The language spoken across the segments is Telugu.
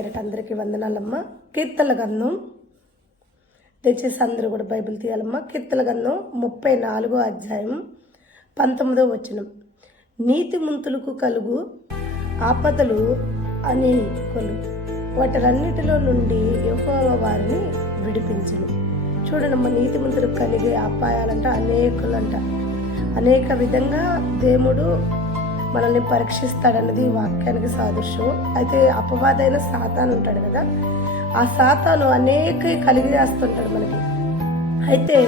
పేరిట అందరికీ వందనాలమ్మ. కీర్తనల గ్రంథం దయచేసి అందరూ కూడా బైబిల్ తీయాలమ్మ. కీర్తనల గ్రంథం 34వ అధ్యాయం 19వ వచనం. నీతిమంతులకు కలుగు ఆపదలు అనేకులు, వాటన్నిటిలో నుండి యెహోవా వారిని విడిపించును. చూడనమ్మ, నీతిమంతులకు కలిగే అపాయాలంట అనేకులంట. అనేక విధంగా దేవుడు మనల్ని పరీక్షిస్తాడన్నది వాక్యానికి సాదృశ్యం. అయితే అపవాదైన సాతాను ఉంటాడు కదా, ఆ సాతాను అనేక కలిగి చేస్తుంటాడు మనకి. అయితే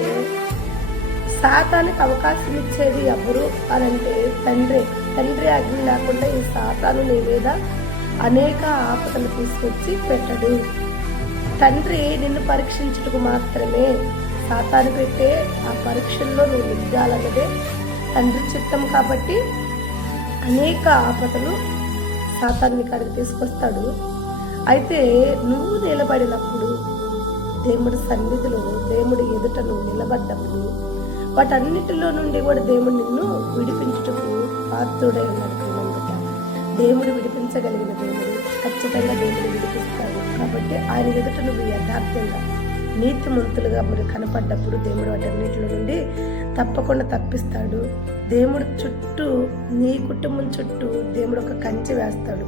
సాతానికి అవకాశం ఇచ్చేది ఎవరు అని అంటే తండ్రి ఆజ్ఞ లేకుండా ఈ సాతాను నీ మీద అనేక ఆపదలు తీసుకొచ్చి పెట్టడు. తండ్రి నిన్ను పరీక్షించుటకు మాత్రమే సాతాను పెట్టే ఆ పరీక్షల్లో నువ్వు నెగ్గాలన్నదే తండ్రి చిత్తం. కాబట్టి అనేక ఆపదలు సాతాన్ని కాడికి తీసుకొస్తాడు. అయితే నువ్వు నిలబడినప్పుడు, దేవుడి సన్నిధిలో దేవుడి ఎదుట నువ్వు నిలబడ్డప్పుడు, వాటన్నిటిలో నుండి కూడా దేవుడు నిన్ను విడిపించుటకు పాత్రుడై ఉన్నాడు. దేవుడు విడిపించగలిగిన దేవుడు ఖచ్చితంగా దేవుడు విడిపిస్తాడు. కాబట్టి ఆయన ఎదుట నువ్వు యథార్థంగా నీతిమంతులుగా మరి కనపడ్డప్పుడు దేవుడు వాటన్నిటిలో నుండి తప్పకుండా తప్పిస్తాడు. దేవుడు చుట్టూ, నీ కుటుంబం చుట్టూ దేవుడు ఒక కంచె వేస్తాడు.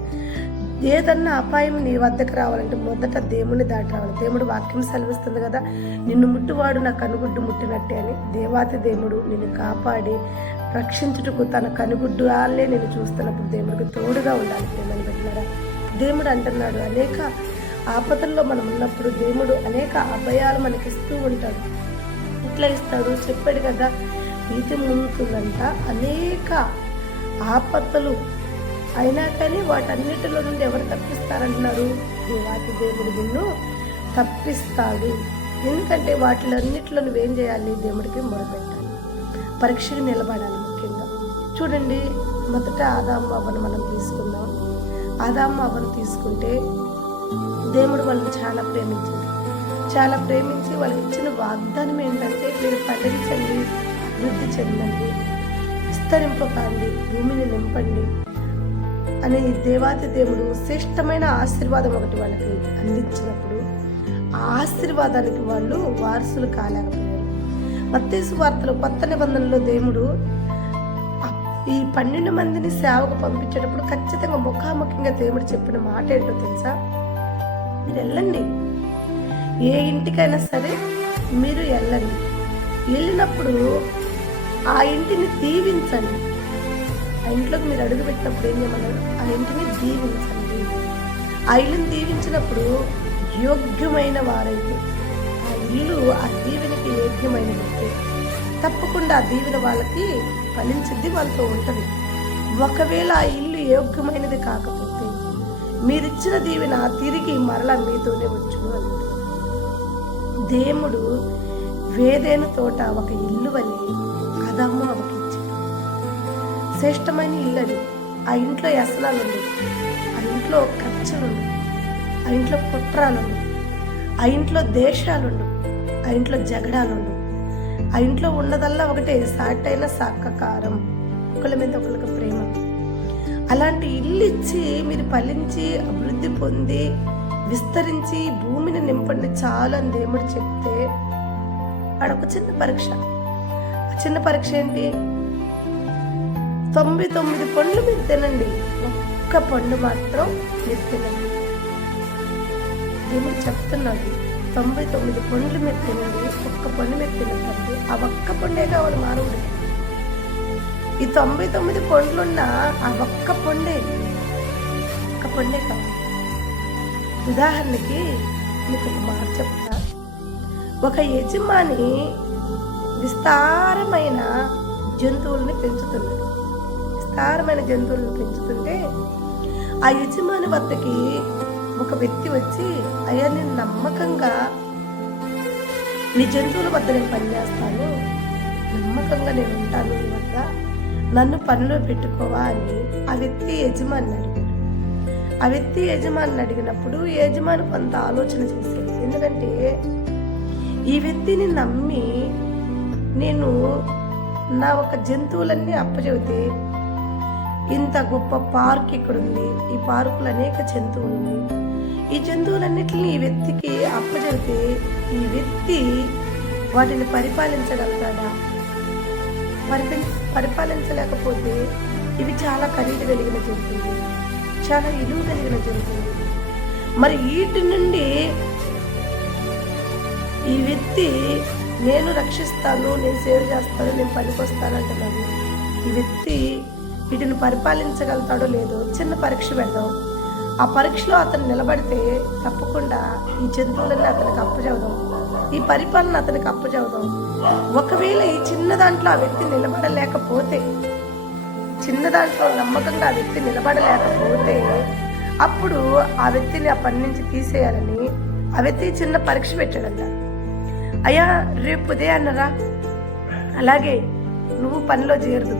ఏదన్నా అపాయం నీ వద్దకు రావాలంటే మొదట దేవుని దాటి రావాలి. దేవుడు వాక్యం సెలవిస్తుంది కదా, నిన్ను ముట్టువాడు నా కనుగుడ్డు ముట్టినట్టే అని. దేవాతి దేవుడు నిన్ను కాపాడి రక్షించుటకు తన కనుగుడ్డు వాళ్ళే నేను చూస్తున్నప్పుడు దేవుడికి తోడుగా ఉండాలి. ప్రేమని పెట్టినారా? దేవుడు అంటున్నాడు, అనేక ఆపదల్లో మనం ఉన్నప్పుడు దేవుడు అనేక అభయాలు మనకి ఇస్తూ ఉంటాడు. ఇట్లా ఇస్తాడు, చెప్పాడు కదా, నీతిమంతులంట అనేక ఆపదలు అయినా కానీ వాటన్నిటిలో నుండి ఎవరు తప్పిస్తారంటున్నారు? దేవాతి దేవుడు నిన్ను తప్పిస్తాడు. ఎందుకంటే వాటిలన్నిటిలో నువ్వేం చేయాలి? దేవుడికి మొరపెట్టాలి, పరీక్షకు నిలబడాలి. ముఖ్యంగా చూడండి, మొదట ఆదాము అవ్వను మనం తీసుకుందాం. ఆదాము అవ్వను తీసుకుంటే దేవుడు వాళ్ళని చాలా ప్రేమించి వాళ్ళకి ఇచ్చిన వాగ్దానం ఏంటంటే, మీరు ఫలించండి, వృద్ధి చెందండి, విస్తరింపకండి, భూమిని నింపండి అని దేవాతి దేవుడు శ్రేష్టమైన ఆశీర్వాదం ఒకటి వాళ్ళకి అందించినప్పుడు ఆ ఆశీర్వాదానికి వాళ్ళు వారసులు కాలేకపోయారు. మత్తయి సువార్తలో కొత్త నిబంధనలో దేవుడు ఈ 12 మందిని సేవకు పంపించేటప్పుడు ఖచ్చితంగా ముఖాముఖిగా దేవుడు చెప్పిన మాట ఏంటో తెలుసా? మీరు వెళ్ళండి, ఏ ఇంటికైనా సరే మీరు వెళ్ళండి, వెళ్ళినప్పుడు ఆ ఇంటిని దీవించండి. ఆ ఇంట్లోకి మీరు అడుగు పెట్టినప్పుడు ఏం చేయమన్నాడు? ఆ ఇంటిని దీవించండి. ఆ ఇల్లుని దీవించినప్పుడు యోగ్యమైన వారైతే, ఆ ఇల్లు ఆ దీవెనకి యోగ్యమైనదైతే తప్పకుండా ఆ దీవెన వాళ్ళకి ఫలించింది, వాళ్ళతో ఉంటుంది. ఒకవేళ ఆ ఇల్లు యోగ్యమైనది కాకపోతే మీరిచ్చిన దీవెన తిరిగి మరలా మీతోనే వచ్చును అన్నాడు. దేవుడు వేదేను తోట ఒక ఇల్లు వలె ఆదాము అవ్వకి ఇచ్చాడు. శ్రేష్టమైన ఇల్లు అది. ఆ ఇంట్లో వ్యసనాలు ఉండవు, ఆ ఇంట్లో ఖర్చులు ఉండవు, ఆ ఇంట్లో కుట్రాలు ఉండవు, ఆ ఇంట్లో దేశాలు ఉండవు, ఆ ఇంట్లో జగడాలు ఉండవు. ఆ ఇంట్లో ఉన్నదల్లా ఒకటే, సాటైన సాకకారం, ఒకళ్ళ మీద ఒకళ్ళకి ప్రేమ. అలాంటి ఇల్లు ఇచ్చి మీరు ఫలించి అభివృద్ధి పొంది విస్తరించి భూమిని నింపండి చాలు అని దేవుడు చెప్తే ఆడొక చిన్న పరీక్ష. ఆ చిన్న పరీక్ష ఏంటి? 99 పండ్లు మీరు తినండి, ఒక్క పండు మాత్రం మీరు తినండి. దేవుడు చెప్తున్నాడు, 99 పండ్లు మీరు తినండి, ఒక్క పండు మీరు తినండి. ఆ ఒక్క పండే కావాలి మానవుడికి. ఈ 99 పండ్లున్న ఆ ఒక్క పండే కావాలి. ఉదాహరణకి మీకు ఒక మాట చెప్తా. ఒక యజమాని విస్తారమైన జంతువుల్ని పెంచుతున్నాడు. విస్తారమైన జంతువులను పెంచుతుంటే ఆ యజమాని వద్దకి ఒక వ్యక్తి వచ్చి, అయ్యా నేను నమ్మకంగా నీ జంతువుల వద్ద నేను పనిచేస్తాను, నమ్మకంగా నేను ఉంటాను, నీ వద్ద నన్ను పనిలో పెట్టుకోవా అని ఆ వ్యక్తి యజమాని అడిగాడు. ఆ వ్యక్తి యజమాని అడిగినప్పుడు యజమాని కొంత ఆలోచన చేశాడు. ఎందుకంటే ఈ వ్యక్తిని నమ్మి నేను నా ఒక జంతువులన్నీ అప్పచెబితే ఇంత గొప్ప పార్క్ ఇక్కడ ఉంది, ఈ పార్కులో అనేక జంతువులు ఉన్నాయి, ఈ జంతువులన్నిటిని ఈ వ్యక్తికి అప్పచెబితే ఈ వ్యక్తి వాటిని పరిపాలించగలుగుతాడా? పరిపాలించలేకపోతే ఇవి చాలా ఖరీదు కలిగిన జంతువులు, చాలా విలువ కలిగిన జంతువులు. మరి వీటి నుండి ఈ వ్యక్తి నేను రక్షిస్తాను, నేను సేవ్ చేస్తాను, నేను పనికొస్తాను అంటున్నాను. ఈ వ్యక్తి వీటిని పరిపాలించగలుగుతాడో లేదో చిన్న పరీక్ష పెడదాం. ఆ పరీక్షలో అతను నిలబడితే తప్పకుండా ఈ జంతువులన్నీ అతనికి అప్పచెబుదాం, ఈ పరిపాలన అతనికి అప్పచెబుదాం. ఒకవేళ ఈ చిన్న దాంట్లో ఆ వ్యక్తి నిలబడలేకపోతే, చిన్న దాంట్లో నమ్మకంగా ఆ వ్యక్తి నిలబడలేకపోతే అప్పుడు ఆ వ్యక్తిని ఆ పని నుంచి తీసేయాలని ఆ వ్యక్తి చిన్న పరీక్ష పెట్టాడంట. అయ్యా రేపు ఉదయాన్నరా, అలాగే నువ్వు పనిలో చేరదు,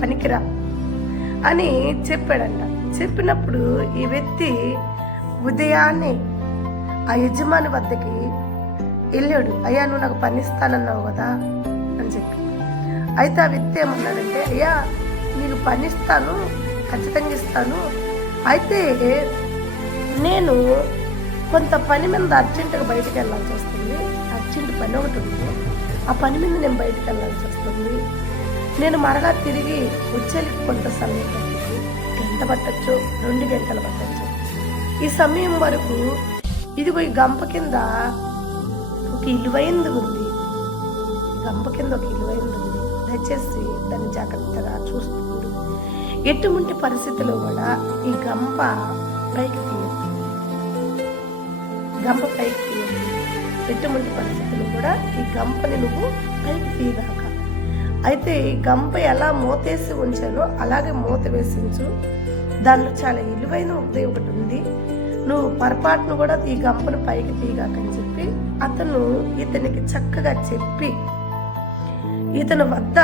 పనికిరా అని చెప్పాడంట. చెప్పినప్పుడు ఈ వ్యక్తి ఉదయాన్నే ఆ యజమాని వద్దకి వెళ్ళాడు. అయ్యా నువ్వు నాకు పని ఇస్తానన్నావు కదా అని చెప్పి. అయితే ఆ వ్యక్తి ఏమన్నాడంటే, అయ్యా నీకు పని ఇస్తాను, ఖచ్చితంగా ఇస్తాను, అయితే నేను కొంత పని మీద అర్జెంటుగా బయటకు వెళ్ళాల్సి వస్తుంది, అర్జెంట్ పని ఒకటి ఉంది, ఆ పని మీద నేను బయటకు వెళ్ళాల్సి వస్తుంది, నేను మరలా తిరిగి వచ్చేకి కొంత సమయం పడుతుంది, గంట పట్టచ్చు, 2 గంటలు పట్టచ్చు. ఈ సమయం వరకు ఇదిగో ఈ గంప కింద ఒక ఇలువైంది ఉంది, గంప కింద ఒక ఇలువైంది ఉంది, దయచేసి దాన్ని జాగ్రత్తగా చూస్తుంది. ఎటువంటి పరిస్థితిలో కూడా ఈ గంప పైకి తీయదు, గంప పైకి తీయదు. ఎటువంటి పరిస్థితుల్లో కూడా ఈ గంపని నువ్వు పైకి తీయగాక. అయితే ఈ గంప ఎలా మూతేసి ఉంచానో అలాగే మూత వేసి ఉంచు, దానిలో చాలా విలువైన ఒకటి ఉంది, నువ్వు పొరపాటును కూడా ఈ గంపను పైకి తీయగాకని చెప్పి అతను ఇతనికి చక్కగా చెప్పి ఇతని వద్ద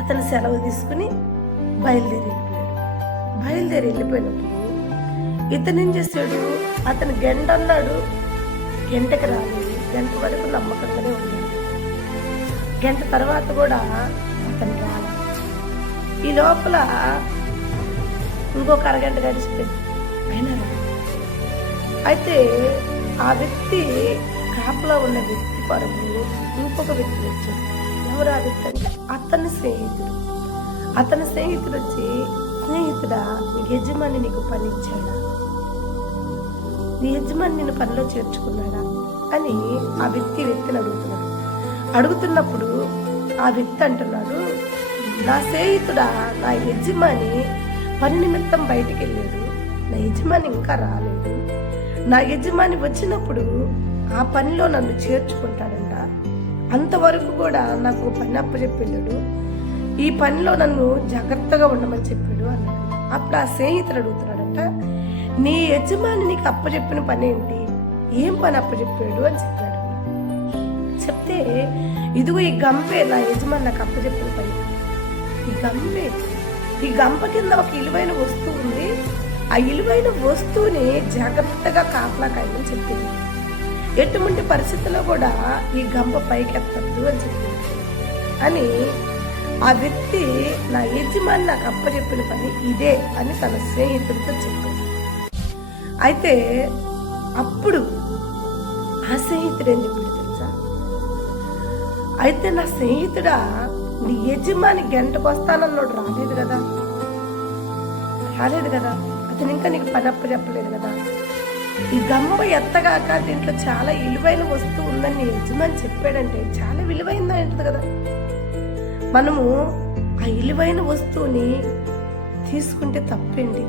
అతను సెలవు తీసుకుని బయలుదేరి వెళ్ళిపోయినప్పుడు ఇతను ఏం చేశాడు, అతను గంట అన్నాడు, గంటకి రాలేదు, గంట వరకు నమ్మకంగానే ఉన్నాడు. గంట తర్వాత కూడా అతను రాలేదు. ఈ లోపల ఇంకొక అరగంట గడిచిపోయింది, అయినా రాలేదు. అయితే ఆ వ్యక్తి కాపలా ఉన్న వ్యక్తి కొరకు ఇంకొక వ్యక్తి వచ్చాడు. ఎవరు ఆ వ్యక్తి అంటే అతని స్నేహితుడు. అతని స్నేహితుడు వచ్చి, స్నేహితుడా నీ యజమాని నీకు పని ఇచ్చాడా, నీ యజమాని నిన్ను పనిలో చేర్చుకున్నాడా అని ఆ వ్యక్తిని అడుగుతున్నప్పుడు ఆ వ్యక్తి అంటున్నాడు, నా స్నేహితుడా నా యజమాని పని నిమిత్తం బయటికి వెళ్ళాడు, నా యజమాని ఇంకా రాలేదు, నా యజమాని వచ్చినప్పుడు ఆ పనిలో నన్ను చేర్చుకుంటాడంట, అంతవరకు కూడా నాకు పని అప్పచెప్పాడు, ఈ పనిలో నన్ను జాగ్రత్తగా ఉండమని చెప్పాడు అన్నాడు. అప్పుడు ఆ స్నేహితుడు అడుగుతున్నాడంట, నీ యజమాని నీకు అప్పచెప్పిన పని ఏంటి, ఏం పని అప్పచెప్పాడు అని చెప్పాడు. చెప్తే ఇదిగో ఈ గంపే నా యజమాని నాకు అప్పచెప్పిన పని, ఈ గంపే, ఈ గంప కింద ఒక విలువైన వస్తువు ఉంది, ఆ విలువైన వస్తువుని జాగ్రత్తగా కాపలా కాయమని చెప్పింది, ఎటువంటి పరిస్థితుల్లో కూడా ఈ గంప పైకెత్తద్దు అని చెప్పింది అని ఆ వ్యక్తి నా యజమాని నాకు అప్పచెప్పిన పని ఇదే అని తన స్నేహితుడితో చెప్పాడు. అయితే అప్పుడు ఆ స్నేహితుడు ఏం చెప్పాడు తెలుసా, అయితే నా స్నేహితుడా నీ యజమాని గంటకు వస్తానన్నాడు, రాలేదు కదా, అతను ఇంకా నీకు పని అప్పచెప్పలేదు కదా, ఈ గంప ఎత్తగాక దీంట్లో చాలా విలువైన వస్తువు ఉందని నీ యజమాని చెప్పాడంటే చాలా విలువైందా ఏంటది కదా, మనము ఆ విలువైన వస్తువుని తీసుకుంటే తప్పేంటి,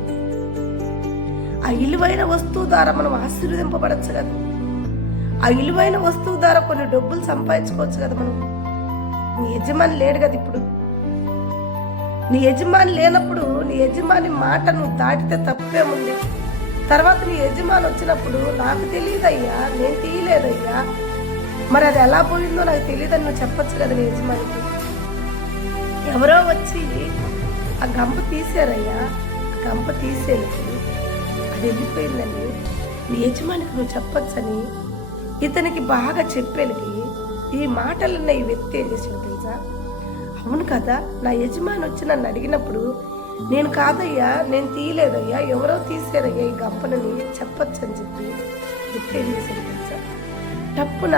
ఆ విలువైన వస్తువు ద్వారా మనం ఆశీర్వదింపబడచ్చు కదా, ఆ విలువైన వస్తువు ద్వారా కొన్ని డబ్బులు సంపాదించుకోవచ్చు కదా మనం. నీ యజమాని లేడు కదా ఇప్పుడు, నీ యజమాని లేనప్పుడు నీ యజమాని మాట నువ్వు దాటితే తప్పేముంది, తర్వాత నీ యజమాని వచ్చినప్పుడు నాకు తెలియదయ్యా, నేను తీయలేదయ్యా, మరి అది ఎలా పోయిందో నాకు తెలియదని నువ్వు చెప్పచ్చు కదా నీ యజమానికి. ఎవరో వచ్చి ఆ గంప తీసారయ్యా, ఆ గంప తీసేది అది వెళ్ళిపోయిందని నీ యజమానికి నువ్వు చెప్పొచ్చని ఇతనికి బాగా చెప్పేది. ఈ మాటలున్న ఈ వ్యక్తి ఏం చేసాడు తెలుసా, అవును కదా, నా యజమాని వచ్చి నన్ను అడిగినప్పుడు నేను కాదయ్యా, నేను తీయలేదయ్యా, ఎవరో తీసారయ్యా ఈ గంపనని చెప్పొచ్చు అని చెప్పి ఏం చేశాడు తెలుసా? తప్పున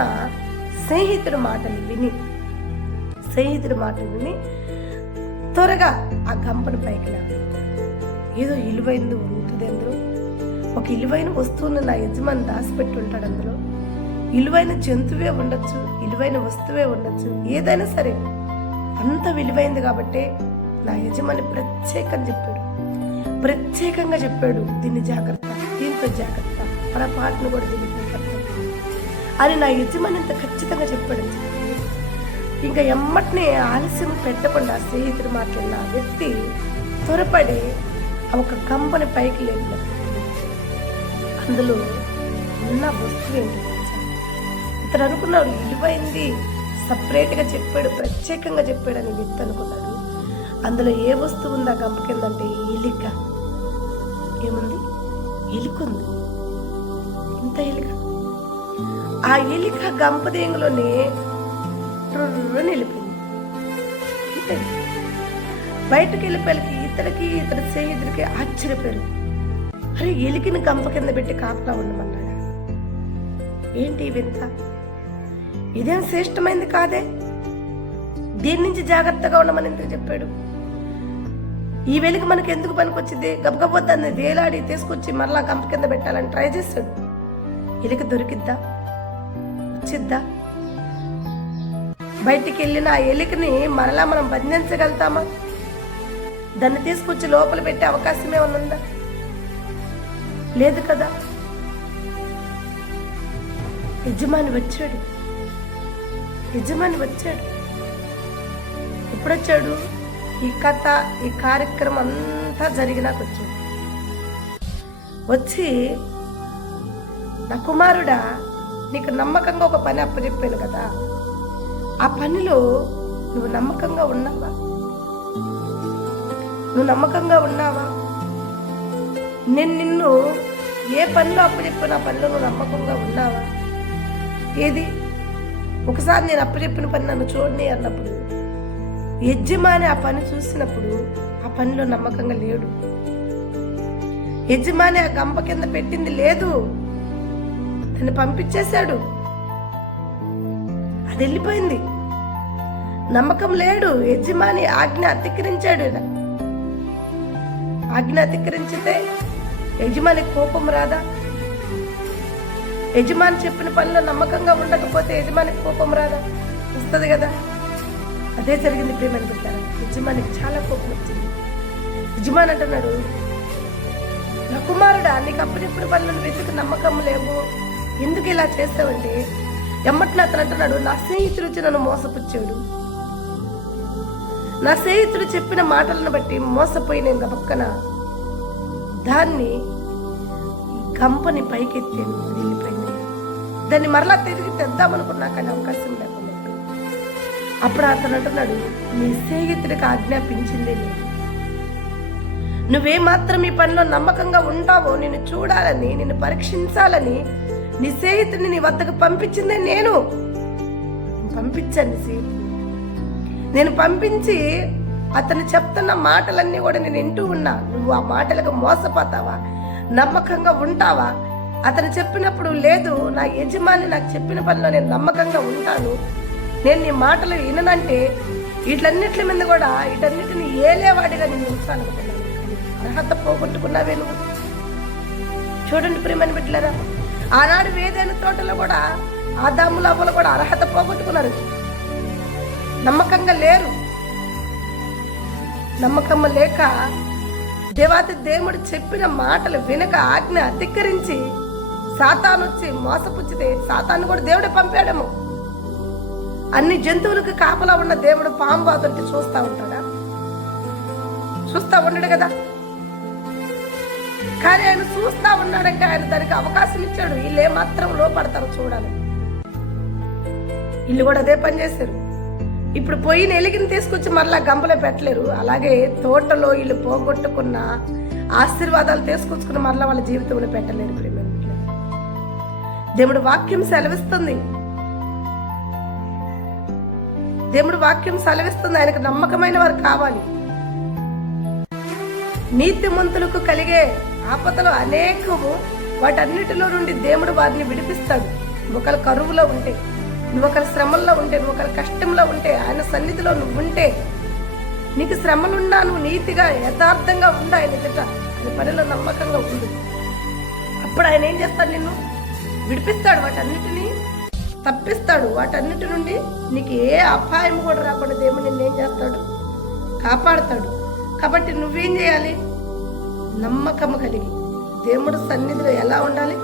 స్నేహితుడి మాటలు విని త్వరగా ఆ గంపను పైకి లాగా. ఏదో విలువైంది ఉంటుంది అందులో, ఒక విలువైన వస్తువును నా యజమాని దాచిపెట్టి ఉంటాడు అందులో. విలువైన జంతువే ఉండొచ్చు, విలువైన వస్తువే ఉండొచ్చు, ఏదైనా సరే అంత విలువైంది కాబట్టి నా యజమాని ప్రత్యేకంగా చెప్పాడు దీన్ని జాగ్రత్త, దీంతో జాగ్రత్త, పొరపాటును కూడా దీన్ని అని నా యజమాని ఇంత ఖచ్చితంగా చెప్పాడు అని చెప్పి ఇంకా ఎమ్మటినే ఆలస్యం పెట్టకుండా స్నేహితుడు మాట్లాడిన ఆ వ్యక్తి త్వరపడి ఒక గంపని పైకి లేపినప్పుడు అందులో ఉన్న వస్తువు ఏంటి తెలుసా? ఇతను అనుకున్నాడు విలువైంది సపరేట్గా చెప్పాడు, ప్రత్యేకంగా చెప్పాడు అని వ్యక్తి అనుకున్నాడు. అందులో ఏ వస్తువు ఉంది ఆ గంప కిందంటే ఎలిక. ఏముంది? ఎలుకుంది. ఇంత ఎలిక. ఆ ఎలిక గంప దేంగులోనే వెళ్ళిపోయింది. బయటకు వెళ్ళిపోయి ఇతడి స్నేహితుడికి ఆశ్చర్యపోయారు. అరే, ఎలికిని గంప కింద పెట్టి కాపలా ఉండమన్నాడా? ఏంటి వింత? ఇదేం శ్రేష్టమైంది కాదే, దీని నుంచి జాగ్రత్తగా ఉండమని ఎందుకు చెప్పాడు? ఈ వెలుగు మనకి ఎందుకు పనికొచ్చింది? గబగబోద్దాన్ని వేలాడి తీసుకొచ్చి మరలా గంప కింద పెట్టాలని ట్రై చేస్తాడు. ఎలుక దొరికిద్దా? వచ్చిద్దా? బయటికి వెళ్ళిన ఆ ఎలుకని మరలా మనం బంధించగలుగుతామా? దాన్ని తీసుకొచ్చి లోపల పెట్టే అవకాశం ఏమన్నా ఉందా? లేదు కదా. యజమాని వచ్చాడు. ఎప్పుడొచ్చాడు? ఈ కథ, ఈ కార్యక్రమం అంతా జరిగినాక వచ్చాడు. వచ్చి, నా కుమారుడా, నీకు నమ్మకంగా ఒక పని అప్పచెప్పాను కదా, ఆ పనిలో నువ్వు నమ్మకంగా ఉన్నావా? నేను నిన్ను ఏ పనిలో అప్పచెప్పిన ఆ పనిలో నువ్వు నమ్మకంగా ఉన్నావా? ఏది? ఒకసారి నేను అప్పచెప్పిన పని నన్ను చూడని అన్నప్పుడు యజమాని ఆ పని చూసినప్పుడు ఆ పనిలో నమ్మకంగా లేడు. యజమాని ఆ గంప కింద పెట్టింది లేదు, దాన్ని పంపించేశాడు. అది వెళ్ళిపోయింది. నమ్మకం లేడు. యజమాని ఆజ్ఞ అతిక్రమించాడు. ఆజ్ఞ అతిక్రమించితే యజమాని కోపం రాదా? యజమాని చెప్పిన పనిలో నమ్మకంగా ఉండకపోతే యజమానికి కోపం రాదా? వస్తుంది కదా. అదే జరిగింది ప్రేమని పెట్టారు. యజమానికి చాలా కోపం వచ్చింది. యజమాని అంటున్నాడు, నా కుమారుడా, నీకు అప్పటిప్పుడు పనులను వెతికి నమ్మకం లేవు, ఎందుకు ఇలా చేస్తావంటే ఎమ్మటిని అతను అంటున్నాడు, నా స్నేహితుడు వచ్చి నన్ను మోసపుచ్చాడు. నా స్నేహితుడు చెప్పిన మాటలను బట్టి మోసపోయి నేను గబక్కన దాన్ని గంపని పైకెత్తాను, వెళ్ళిపోయింది. దాన్ని మరలా తిరిగి తెద్దామనుకున్నా కానీ అవకాశం లేకుండా. అప్పుడు అతను అంటున్నాడు, నీ స్నేహితుడికి ఆజ్ఞాపించిందే నేను. నువ్వేమాత్రం ఈ పనిలో నమ్మకంగా ఉంటావో నిన్ను చూడాలని, నిన్ను పరీక్షించాలని నీ స్నేహితుడిని నీ వద్దకు పంపించిందే నేను. పంపించాను స్నేహితుడిని. నేను పంపించి అతను చెప్తున్న మాటలన్నీ కూడా నేను వింటూ ఉన్నా. నువ్వు ఆ మాటలకు మోసపోతావా? నమ్మకంగా ఉంటావా? అతను చెప్పినప్పుడు లేదు, నా యజమాని నాకు చెప్పిన పనిలో నేను నమ్మకంగా ఉంటాను, నేను నీ మాటలు విననంటే వీటన్నిటి మీద కూడా వీటన్నిటిని ఏలేవాడిగా నేను ఉంచాలనుకున్నాను. అర్హత పోగొట్టుకున్నావే నువ్వు. చూడండి ప్రేమని బిడ్డలారా, ఆనాడు ఏదైనా తోటలో కూడా ఆదాము అవ్వలు కూడా అర్హత పోగొట్టుకున్నారు. నమ్మకంగా లేరు. నమ్మకం లేక దేవాతి దేవుడు చెప్పిన మాటలు వినక ఆజ్ఞ అధికరించి సాతాను వచ్చి మోసపుచ్చితే సాతాను కూడా దేవుడే పంపాడేమో. అన్ని జంతువులకు కాపలా ఉన్న దేవుడు పాము అతనికి చూస్తా ఉంటాడా? చూస్తా ఉండడు కదా. కానీ ఆయన చూస్తా ఉన్నాడంటే ఆయన దానికి అవకాశం ఇచ్చాడు. వీళ్ళు ఏమాత్రం లోపడతారో చూడాలి. వీళ్ళు కూడా అదే పని చేశారు. ఇప్పుడు పోయిన ఎలిగిని తీసుకొచ్చి మరలా గంపలో పెట్టలేరు. అలాగే తోటలో వీళ్ళు పోగొట్టుకున్న ఆశీర్వాదాలు తీసుకొచ్చుకుని మరలా వాళ్ళ జీవితంలో పెట్టలేరు. ప్రేమ దేవుడు వాక్యం సెలవిస్తుంది. దేవుడు వాక్యం సెలవిస్తుంది. ఆయనకు నమ్మకమైన వారు కావాలి. నీతిమంతులకు కలిగే ఆపదలు అనేకము, వాటన్నిటిలో నుండి దేవుడు వారిని విడిపిస్తాడు. ఒకళ్ళ కరువులో ఉంటే, నువ్వు ఒకరి శ్రమల్లో ఉంటే, నువ్వు ఒకరి కష్టంలో ఉంటే, ఆయన సన్నిధిలో నువ్వు ఉంటే, నీకు శ్రమలున్నా నువ్వు నీతిగా యథార్థంగా ఉండు, ఆయన ఎదుట ఆయన పనిలో నమ్మకంగా ఉండు. అప్పుడు ఆయన ఏం చేస్తాడు? నిన్ను విడిపిస్తాడు, వాటన్నిటినీ తప్పిస్తాడు. వాటన్నిటి నుండి నీకు ఏ అపాయం కూడా రాకుండా దేవుడు నిన్నేం చేస్తాడు? కాపాడుతాడు. కాబట్టి నువ్వేం చేయాలి? నమ్మకం కలిగి దేవుడు సన్నిధిలో ఎలా ఉండాలి?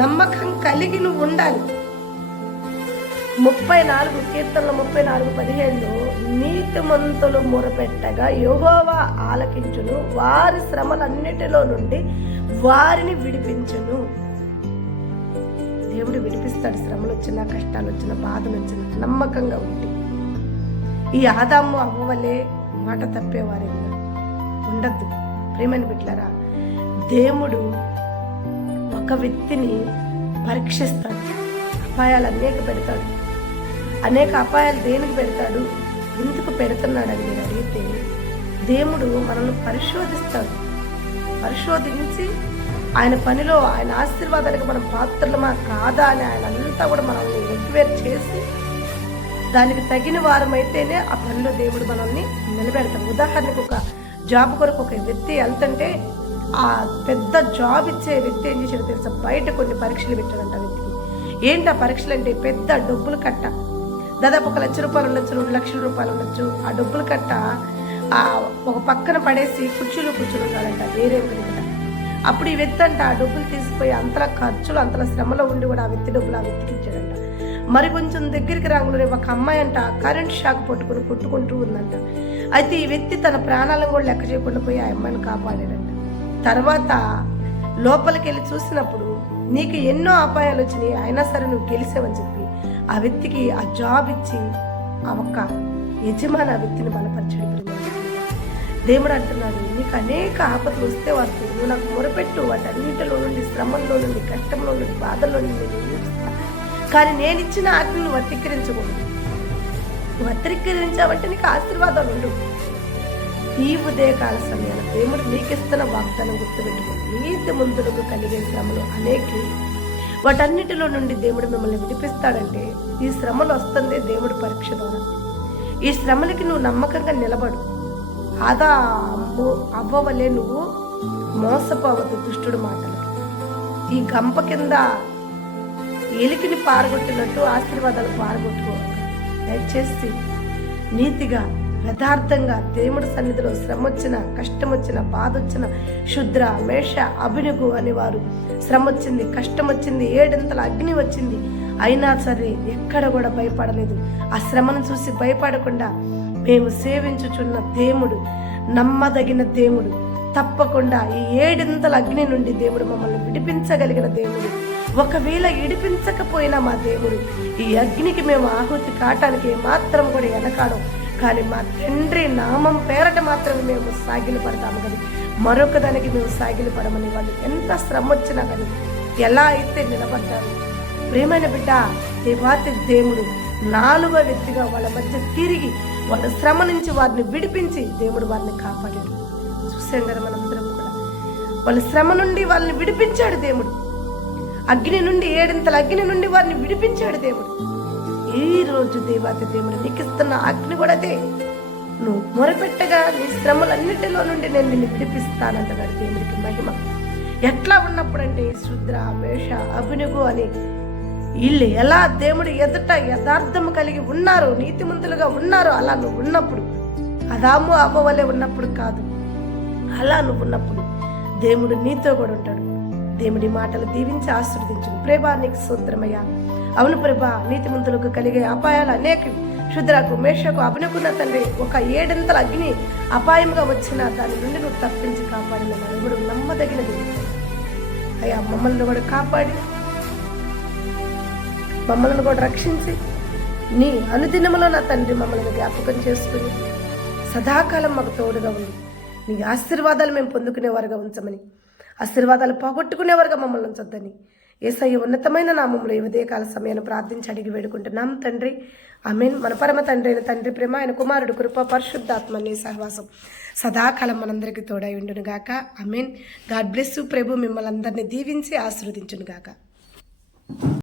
నమ్మకం కలిగి నువ్వు ఉండాలి. 34 కీర్తనలు 34:15 నీతిమంతులు మొరపెట్టగా యెహోవా ఆలకించును, వారి శ్రమలన్నిటిలో నుండి వారిని విడిపించును. దేవుడు విడిపిస్తాడు. శ్రమలు వచ్చినా, కష్టాలు వచ్చినా, బాధలు వచ్చినా నమ్మకంగా ఉంటే. ఈ ఆదాము అవ్వవలే మాట తప్పేవారే ఉండద్దు. ప్రియమైన బిడ్డలారా, దేవుడు ఒక వ్యక్తిని పరీక్షిస్తాడు. అపాయాలు అనేక పెడతాడు. అనేక అపాయాలు దేనికి పెడతాడు? ఎందుకు పెడుతున్నాడని మీరు అడిగితే, దేవుడు మనల్ని పరిశోధిస్తాడు. పరిశోధించి ఆయన పనిలో, ఆయన ఆశీర్వాదానికి మనం పాత్రలమా కాదా అని ఆయన అంతా కూడా మనల్ని ఎక్వేర్ చేసి, దానికి తగిన వారమైతేనే ఆ పనిలో దేవుడు మనల్ని నిలబెడతాడు. ఉదాహరణకు ఒక జాబ్ కొరకు ఒక వ్యక్తి వెళ్తుంటే, ఆ పెద్ద జాబ్ ఇచ్చే వ్యక్తి ఏం చేశాడో తెలుసా? బయట కొన్ని పరీక్షలు పెట్టాడంట ఆ వ్యక్తికి. ఏంటి ఆ పరీక్షలు అంటే? పెద్ద డబ్బులు కట్ట, దాదాపు 1 లక్ష రూపాయలు ఉండొచ్చు, 2 లక్షల రూపాయలు ఉండొచ్చు. ఆ డబ్బులు కట్ట ఒక పక్కన పడేసి కుర్చీలో కూర్చున్నాడంట వేరే వ్యక్తి. అప్పుడు ఈ వ్యక్తి అంట ఆ డబ్బులు తీసిపోయి అంతలా ఖర్చులు, అంతలా శ్రమలో ఉండి కూడా ఆ వ్యక్తి డబ్బులు ఆ వ్యక్తికి ఇచ్చాడంట. మరి కొంచెం దగ్గరికి రాగానే ఒక అమ్మాయి అంట కరెంట్ షాక్ పట్టుకుని కొట్టుకుంటూ ఉందంట. అయితే ఈ వ్యక్తి తన ప్రాణాలను కూడా లెక్క చేయకుండా పోయి ఆ అమ్మాయిని కాపాడాడంట. తర్వాత లోపలికి వెళ్ళి చూసినప్పుడు, నీకు ఎన్నో అపాయాలు వచ్చినాయి, అయినా సరే నువ్వు గెలిసావని చెప్పి ఆ వ్యక్తికి ఆ జాబ్ ఇచ్చి ఆ ఒక్క యజమాని ఆ వ్యక్తిని బలపరిచాడు. దేవుడు అంటున్నాడు, నీకు అనేక ఆపదలు వస్తే వారికి నువ్వు నాకు మొరపెట్టు, వాటన్నింటిలో నుండి, శ్రమంలో నుండి, కష్టంలో నుండి, బాధల్లో నుండి నేను, కానీ నేను ఇచ్చిన ఆజ్ఞను వక్రీకరించకూడదు. వక్రీకరించావంటే నీకు ఆశీర్వాదాలు ఉండు. ఈ ఉదయకాల సమయంలో దేవుడు నీకు ఇస్తున్న వాగ్దానం గుర్తుపెట్టుకోండి. నీతిమంతులకు కలిగే శ్రమలు అనేకి, వాటన్నిటిలో నుండి దేవుడు మిమ్మల్ని విడిపిస్తాడంటే ఈ శ్రమలు వస్తుంది దేవుడు పరీక్ష ద్వారా. ఈ శ్రమలకి నువ్వు నమ్మకంగా నిలబడు. ఆదా అవ్వవలే నువ్వు మోసపోవద్దు దుష్టుడు మాటలకి. ఈ గంప కింద ఎలికిని పారగొట్టినట్టు ఆశీర్వాదాలు పారగొట్టుకోవాలి. దయచేసి నీతిగా, యథార్థంగా దేవుడి సన్నిధిలో శ్రమ వచ్చిన, కష్టం వచ్చిన, బాధ వచ్చిన, శుద్ర, మేష, అభినగు అనేవారు శ్రమ వచ్చింది, కష్టం వచ్చింది, 7 అగ్ని వచ్చింది, అయినా సరే ఎక్కడ కూడా భయపడలేదు. ఆ శ్రమను చూసి భయపడకుండా మేము సేవించుచున్న దేవుడు నమ్మదగిన దేవుడు. తప్పకుండా ఈ 7 అగ్ని నుండి దేవుడు మమ్మల్ని విడిపించగలిగిన దేవుడు. ఒకవేళ విడిపించకపోయినా మా దేవుడు ఈ అగ్నికి మేము ఆహుతి కావటానికి మాత్రం కూడా వెనకాడం, కానీ మా తండ్రి నామం పేరట మాత్రమే మేము సాగిలపడతాము కానీ మరొక దానికి మేము సాగిలపడమని వాళ్ళు ఎంత శ్రమ వచ్చినా కానీ ఎలా అయితే నిలబడ్డారు. ప్రేమైన బిడ్డ, దేవాతి దేవుడు 4వ వ్యక్తిగా వాళ్ళ మధ్య తిరిగి వాళ్ళ శ్రమ నుంచి వారిని విడిపించి దేవుడు వారిని కాపాడాడు. చూసాం కదా మనందరం కూడా. వాళ్ళ శ్రమ నుండి వాళ్ళని విడిపించాడు దేవుడు. అగ్ని నుండి 7 అగ్ని నుండి వారిని విడిపించాడు దేవుడు. ఈ రోజు దేవాతి దేవుడు నీకు ఇస్తున్న అగ్ని కూడా అదే. నువ్వు మొరపెట్టగా నీ శ్రమలన్నిటిలో నుండి నేను నిన్ను విడిపిస్తానంటున్నాడు. దేవుడికి మహిమ. ఎట్లా ఉన్నప్పుడంటే శుద్ర, మేష, అభినగు అని వీళ్ళు ఎలా దేవుడు ఎదుట యథార్థము కలిగి ఉన్నారు, నీతిమంతులుగా ఉన్నారు. అలా నువ్వు ఉన్నప్పుడు, ఆదాము అవ్వవలే ఉన్నప్పుడు కాదు, అలా నువ్వు ఉన్నప్పుడు దేవుడు నీతో కూడా ఉంటాడు. దేవుడి మాటలు దీవించి ఆశీర్వదించును. ప్రభా నీకు స్తోత్రమయ్యా. అవును ప్రభా, నీతిమంతులకు కలిగే అపాయాలు అనేకం. శుద్రకు, మేషకు, అభినకున్న తండ్రి ఒక 7 అగ్ని అపాయంగా వచ్చిన దాని నుండి నువ్వు తప్పించి కాపాడిన దేవుడు నమ్మదగిన దేవుడు అయ్యా. మమ్మల్ని కూడా కాపాడి, మమ్మల్ని కూడా రక్షించి, నీ అనుదినములో నా తండ్రి మమ్మల్ని జ్ఞాపకం చేసుకుని సదాకాలం మాకు తోడుగా ఉంది. నీ ఆశీర్వాదాలు మేము పొందుకునేవారుగా ఉంచమని, ఆశీర్వాదాలు పోగొట్టుకునేవారుగా మమ్మల్ని ఉంచొద్దని యేసయ్య ఉన్నతమైన నామములో ఈ ఉదయకాల సమయాన్ని ప్రార్థించి అడిగి వేడుకుంటున్నాం తండ్రి. ఆమేన్. మన పరమ తండ్రి అయిన తండ్రి ప్రేమ, ఆయన కుమారుడు కృప, పరిశుద్ధాత్మని సహవాసం సదాకాలం మనందరికీ తోడై ఉండును గాక. ఆమేన్. God bless you. ప్రభు మిమ్మల్ని అందరినీ దీవించి ఆశీర్వదించును గాక.